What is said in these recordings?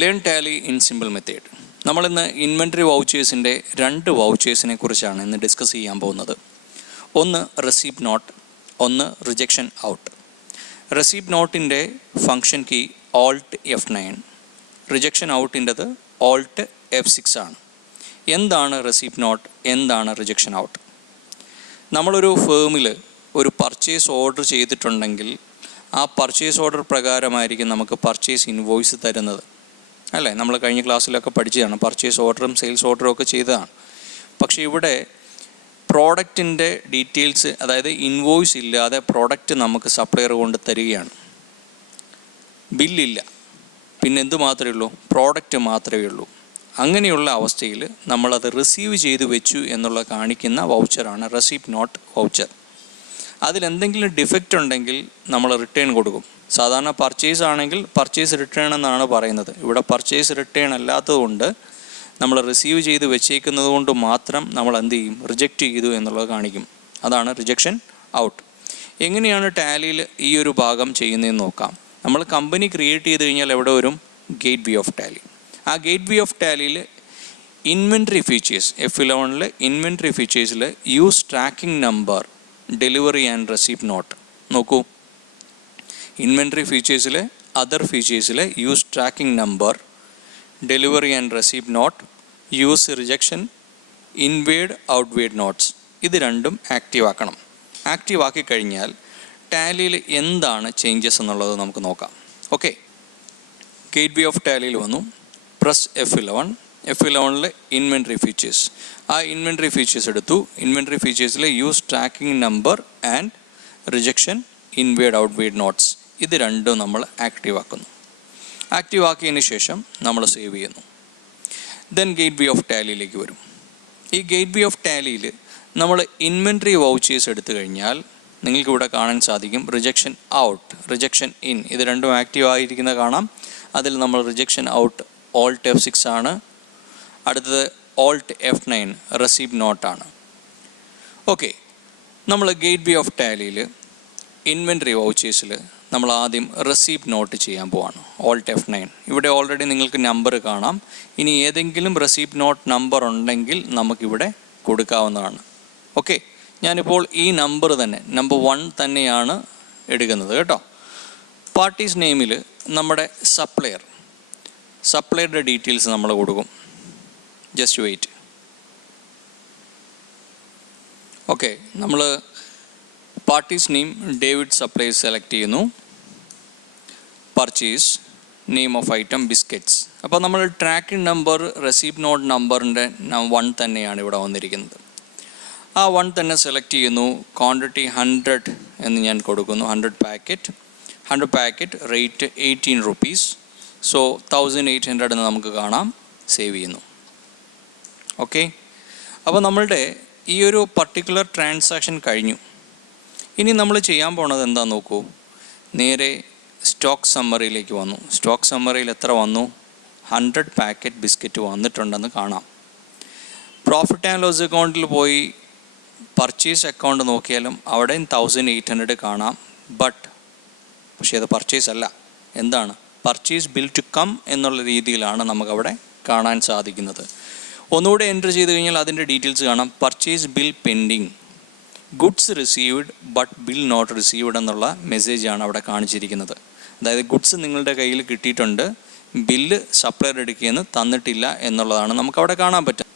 Learn Tally in simple method. നമ്മളിന്ന് inventory വൗച്ചേഴ്സിൻ്റെ 2 വൗച്ചേഴ്സിനെ കുറിച്ചാണ് ഇന്ന് ഡിസ്കസ് ചെയ്യാൻ പോകുന്നത്. ഒന്ന് റെസീപ്റ്റ് നോട്ട്, ഒന്ന് റിജക്ഷൻ ഔട്ട്. റെസീപ്റ്റ് നോട്ടിൻ്റെ function key alt F9, rejection ഔട്ടിൻ്റെത് ഓൾട്ട് F6 ആണ്. എന്താണ് റെസീപ്റ്റ് നോട്ട്, എന്താണ് റിജക്ഷൻ ഔട്ട്? നമ്മളൊരു ഫേമിൽ ഒരു പർച്ചേസ് ഓർഡർ ചെയ്തിട്ടുണ്ടെങ്കിൽ ആ പർച്ചേസ് ഓർഡർ പ്രകാരമായിരിക്കും നമുക്ക് പർച്ചേസ് ഇൻവോയ്സ് തരുന്നത്, അല്ലേ? നമ്മൾ കഴിഞ്ഞ ക്ലാസ്സിലൊക്കെ പഠിച്ചതാണ്, പർച്ചേസ് ഓർഡറും സെയിൽസ് ഓർഡറും ഒക്കെ ചെയ്തതാണ്. പക്ഷേ ഇവിടെ പ്രോഡക്റ്റിൻ്റെ ഡീറ്റെയിൽസ്, അതായത് ഇൻവോയ്സ് ഇല്ലാതെ പ്രോഡക്റ്റ് നമുക്ക് സപ്ലയർ കൊണ്ട് തരികയാണ്. ബില്ലില്ല, പിന്നെ എന്ത് മാത്രമേ ഉള്ളൂ? പ്രോഡക്റ്റ് മാത്രമേ ഉള്ളൂ. അങ്ങനെയുള്ള അവസ്ഥയിൽ നമ്മളത് റിസീവ് ചെയ്ത് വെച്ചു എന്നുള്ള കാണിക്കുന്ന വൗച്ചറാണ് റെസീപ്റ്റ് നോട്ട് വൗച്ചർ. അതിലെന്തെങ്കിലും ഡിഫക്റ്റ് ഉണ്ടെങ്കിൽ നമ്മൾ റിട്ടേൺ കൊടുക്കും. സാധാരണ പർച്ചേസ് ആണെങ്കിൽ പർച്ചേസ് റിട്ടേൺ എന്നാണ് പറയുന്നത്. ഇവിടെ പർച്ചേസ് റിട്ടേൺ അല്ലാത്തതുകൊണ്ട് നമ്മൾ റിസീവ് ചെയ്ത് വെച്ചേക്കുന്നത് കൊണ്ട് മാത്രം നമ്മൾ എന്ത് ചെയ്യും? റിജക്റ്റ് ചെയ്തു എന്നുള്ളത് കാണിക്കും. അതാണ് റിജക്ഷൻ ഔട്ട്. എങ്ങനെയാണ് ടാലിയിൽ ഈ ഒരു ഭാഗം ചെയ്യുന്നതെന്ന് നോക്കാം. നമ്മൾ കമ്പനി ക്രിയേറ്റ് ചെയ്ത് കഴിഞ്ഞാൽ എവിടെ വരും? Gateway of Tally. ആ ഗേറ്റ് വേ ഓഫ് ടാലിയിൽ ഇൻവെൻറ്ററി ഫീച്ചേഴ്സ്, F11 ഇൻവെൻറ്ററി ഫീച്ചേഴ്സിൽ use tracking number, delivery and receipt note. നോക്കൂ, ഇൻവെൻറ്ററി ഫീച്ചേഴ്സിലെ അതർ ഫീച്ചേഴ്സിലെ use tracking number, delivery and receipt note, use rejection, inward ഔട്ട്വേഡ് നോട്ട്സ്, ഇത് രണ്ടും active ആക്കണം. ആക്റ്റീവ് ആക്കി കഴിഞ്ഞാൽ ടാലിയിൽ എന്താണ് ചേഞ്ചസ് എന്നുള്ളത് നമുക്ക് നോക്കാം. ഓക്കെ, ഗേറ്റ് വേ ഓഫ് ടാലിയിൽ വന്നു, പ്രസ് F11 ഇൻവെൻറ്ററി ഫീച്ചേഴ്സ്. ആ ഇൻവെൻറ്ററി ഫീച്ചേഴ്സ് എടുത്തു. ഇൻവെൻറ്ററി ഫീച്ചേഴ്സിൽ use tracking number and rejection, inward ഔട്ട്വേഡ് നോട്ട്സ്, ഇത് രണ്ടും നമ്മൾ ആക്റ്റീവ് ആക്കുന്നു. ആക്റ്റീവ് ആക്കിയതിന് ശേഷം നമ്മൾ സേവ് ചെയ്യുന്നു. ദെൻ ഗേറ്റ് വേ ഓഫ് ടാലിയിലേക്ക് വരും. ഈ ഗേറ്റ് വേ ഓഫ് ടാലിയിൽ നമ്മൾ ഇൻവെൻറ്ററി വൗച്ചേഴ്സ് എടുത്തു കഴിഞ്ഞാൽ നിങ്ങൾക്കിവിടെ കാണാൻ സാധിക്കും റിജക്ഷൻ ഔട്ട്, റിജക്ഷൻ ഇൻ, ഇത് രണ്ടും ആക്റ്റീവ് ആയിരിക്കുന്നത് കാണാം. അതിൽ നമ്മൾ റിജക്ഷൻ ഔട്ട് ഓൾട്ട് F6 ആണ്. അടുത്തത് ഓൾട്ട് F9 റെസീപ്റ്റ് നോട്ടാണ്. ഓക്കെ, നമ്മൾ ഗേറ്റ് വേ ഓഫ് ടാലിയിൽ ഇൻവെൻറ്ററി വൗച്ചേഴ്സിൽ നമ്മൾ ആദ്യം റെസീപ്റ്റ് നോട്ട് ചെയ്യാൻ പോവാണ്. Alt F9. ഇവിടെ ഓൾറെഡി നിങ്ങൾക്ക് നമ്പർ കാണാം. ഇനി ഏതെങ്കിലും റെസീപ്റ്റ് നോട്ട് നമ്പർ ഉണ്ടെങ്കിൽ നമുക്കിവിടെ കൊടുക്കാവുന്നതാണ്. ഓക്കെ, ഞാനിപ്പോൾ ഈ നമ്പർ തന്നെ, നമ്പർ 1 തന്നെയാണ് എടുക്കുന്നത് കേട്ടോ. പാർട്ടീസ് നെയിമിൽ നമ്മുടെ സപ്ലയറുടെ ഡീറ്റെയിൽസ് നമ്മൾ കൊടുക്കും. Just wait. ഓക്കെ, നമ്മൾ parties name David supplies select ചെയ്യുന്നു. Purchase name of item biscuits. അപ്പോൾ നമ്മൾ ട്രാക്കിംഗ് നമ്പർ റെസീപ്റ്റ് നോട്ട് നമ്പറിൻ്റെ 1 തന്നെയാണ് ഇവിടെ വന്നിരിക്കുന്നത്. ആ 1 തന്നെ സെലക്ട് ചെയ്യുന്നു. ക്വാണ്ടിറ്റി 100 എന്ന് ഞാൻ കൊടുക്കുന്നു. 100 പാക്കറ്റ്, റേറ്റ് 18 rupees. സോ 1800 എന്ന് നമുക്ക് കാണാം. സേവ് ചെയ്യുന്നു. ഓക്കെ, അപ്പോൾ നമ്മളുടെ ഈ ഒരു പർട്ടിക്കുലർ ട്രാൻസാക്ഷൻ കഴിഞ്ഞു. ഇനി നമ്മൾ ചെയ്യാൻ പോണത് എന്താ നോക്കൂ. നേരെ സ്റ്റോക്ക് സമ്മറിയിലേക്ക് വന്നു. സ്റ്റോക്ക് സമ്മറിയിൽ എത്ര വന്നു? 100 പാക്കറ്റ് ബിസ്ക്കറ്റ് വന്നിട്ടുണ്ടെന്ന് കാണാം. പ്രോഫിറ്റ് ആൻഡ് ലോസ് അക്കൗണ്ടിൽ പോയി പർച്ചേസ് അക്കൗണ്ട് നോക്കിയാലും അവിടെയും 1800 കാണാം. പക്ഷേ അത് പർച്ചേസ് അല്ല. എന്താണ്? പർച്ചേസ് ബിൽ ടു കം എന്നുള്ള രീതിയിലാണ് നമുക്കവിടെ കാണാൻ സാധിക്കുന്നത്. ഒന്നുകൂടെ എൻ്റർ ചെയ്ത് കഴിഞ്ഞാൽ അതിൻ്റെ ഡീറ്റെയിൽസ് കാണാം. Purchase bill pending, goods received but bill not received എന്നുള്ള മെസ്സേജാണ് അവിടെ കാണിച്ചിരിക്കുന്നത്. അതായത് ഗുഡ്സ് നിങ്ങളുടെ കയ്യിൽ കിട്ടിയിട്ടുണ്ട്, ബില്ല് സപ്ലയർ എടുക്കുകയെന്ന് തന്നിട്ടില്ല എന്നുള്ളതാണ് നമുക്കവിടെ കാണാൻ പറ്റുക.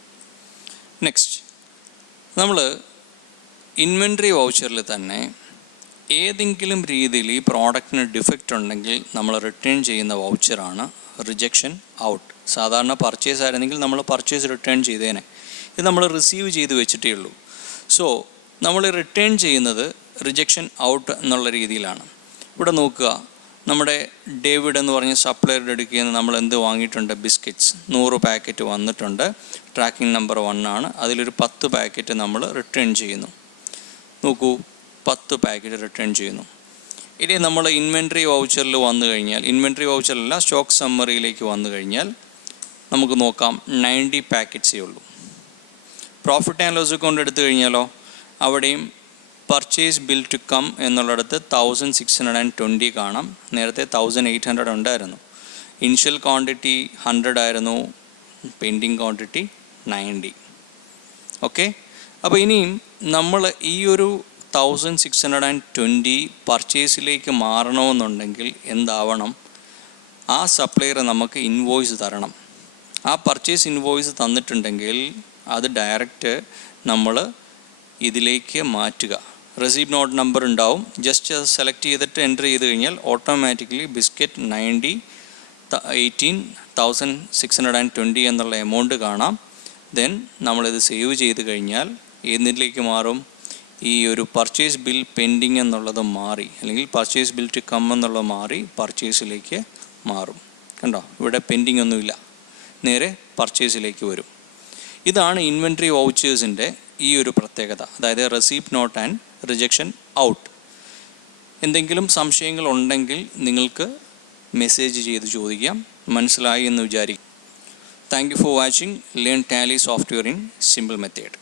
നെക്സ്റ്റ്, നമ്മൾ ഇൻവെൻറ്ററി വൗച്ചറിൽ തന്നെ ഏതെങ്കിലും രീതിയിൽ ഈ പ്രോഡക്റ്റിന് ഡിഫക്റ്റ് ഉണ്ടെങ്കിൽ നമ്മൾ റിട്ടേൺ ചെയ്യുന്ന വൗച്ചറാണ് റിജക്ഷൻ ഔട്ട്. സാധാരണ പർച്ചേസ് ആയിരുന്നെങ്കിൽ നമ്മൾ പർച്ചേസ് റിട്ടേൺ ചെയ്തേനെ. ഇത് നമ്മൾ റിസീവ് ചെയ്ത് വെച്ചിട്ടേ ഉള്ളൂ. സോ നമ്മൾ റിട്ടേൺ ചെയ്യുന്നത് റിജക്ഷൻ ഔട്ട് എന്നുള്ള രീതിയിലാണ്. ഇവിടെ നോക്കുക, നമ്മുടെ ഡേവിഡ് എന്ന് പറഞ്ഞ സപ്ലയറുടെ അടുക്കൽ നിന്ന് നമ്മൾ എന്ത് വാങ്ങിയിട്ടുണ്ട്? ബിസ്ക്കറ്റ്സ് 100 പാക്കറ്റ് വന്നിട്ടുണ്ട്. ട്രാക്കിംഗ് നമ്പർ 1 ആണ്. അതിലൊരു 10 പാക്കറ്റ് നമ്മൾ റിട്ടേൺ ചെയ്യുന്നു. നോക്കൂ, 10 പാക്കറ്റ് റിട്ടേൺ ചെയ്യുന്നു. ഇനി നമ്മൾ ഇൻവെൻറ്ററി വൗച്ചറിൽ വന്നു കഴിഞ്ഞാൽ, ഇൻവെൻറ്ററി വൗച്ചറിലല്ല സ്റ്റോക്ക് സമ്മറിയിലേക്ക് വന്നു കഴിഞ്ഞാൽ നമുക്ക് നോക്കാം 90 പാക്കറ്റ്സേ ഉള്ളൂ. പ്രോഫിറ്റ് ആൻഡ് ലോസ് അക്കൗണ്ട് എടുത്തു കഴിഞ്ഞാലോ അവിടെയും പർച്ചേസ് ബിൽ ടു കം എന്നുള്ളിടത്ത് 1620 കാണാം. നേരത്തെ 1800 ഉണ്ടായിരുന്നു. ഇനിഷ്യൽ ക്വാണ്ടിറ്റി 100 ആയിരുന്നു, പെൻഡിങ് ക്വാണ്ടിറ്റി 90. ഓക്കെ. അപ്പോൾ ഇനിയും നമ്മൾ ഈ ഒരു 1620 പർച്ചേസിലേക്ക് മാറണമെന്നുണ്ടെങ്കിൽ എന്താവണം? ആ സപ്ലയർ നമുക്ക് ഇൻവോയ്സ് തരണം. ആ പർച്ചേസ് ഇൻവോയ്സ് തന്നിട്ടുണ്ടെങ്കിൽ അത് ഡയറക്റ്റ് നമ്മൾ ഇതിലേക്ക് മാറ്റുക. റെസീപ്റ്റ് നോട്ട് നമ്പർ ഉണ്ടാവും. ജസ്റ്റ് അത് സെലക്ട് ചെയ്തിട്ട് എൻ്റർ ചെയ്ത് കഴിഞ്ഞാൽ ഓട്ടോമാറ്റിക്കലി ബിസ്ക്കറ്റ് 18,620 എന്നുള്ള എമൗണ്ട് കാണാം. ദെൻ നമ്മളിത് സേവ് ചെയ്ത് കഴിഞ്ഞാൽ ഏതിലേക്ക് മാറും? ഈ ഒരു പർച്ചേസ് ബിൽ പെൻഡിങ് എന്നുള്ളത് മാറി, അല്ലെങ്കിൽ പർച്ചേസ് ബിൽ ടു കം എന്നുള്ളത് മാറി പർച്ചേസിലേക്ക് മാറും. കണ്ടോ, ഇവിടെ പെൻഡിങ് ഒന്നുമില്ല, നേരെ പർച്ചേസിലേക്ക് വരും. ഇതാണ് ഇൻവെൻട്രി വൗച്ചേഴ്സിൻ്റെ ഈ ഒരു പ്രത്യേകത, അതായത് receipt note and rejection out. എന്തെങ്കിലും സംശയങ്ങൾ ഉണ്ടെങ്കിൽ നിങ്ങൾക്ക് മെസ്സേജ് ചെയ്ത് ചോദിക്കാം. മനസ്സിലായി എന്ന് വിചാരിക്കും. Thank you for watching learn Tally software in simple method.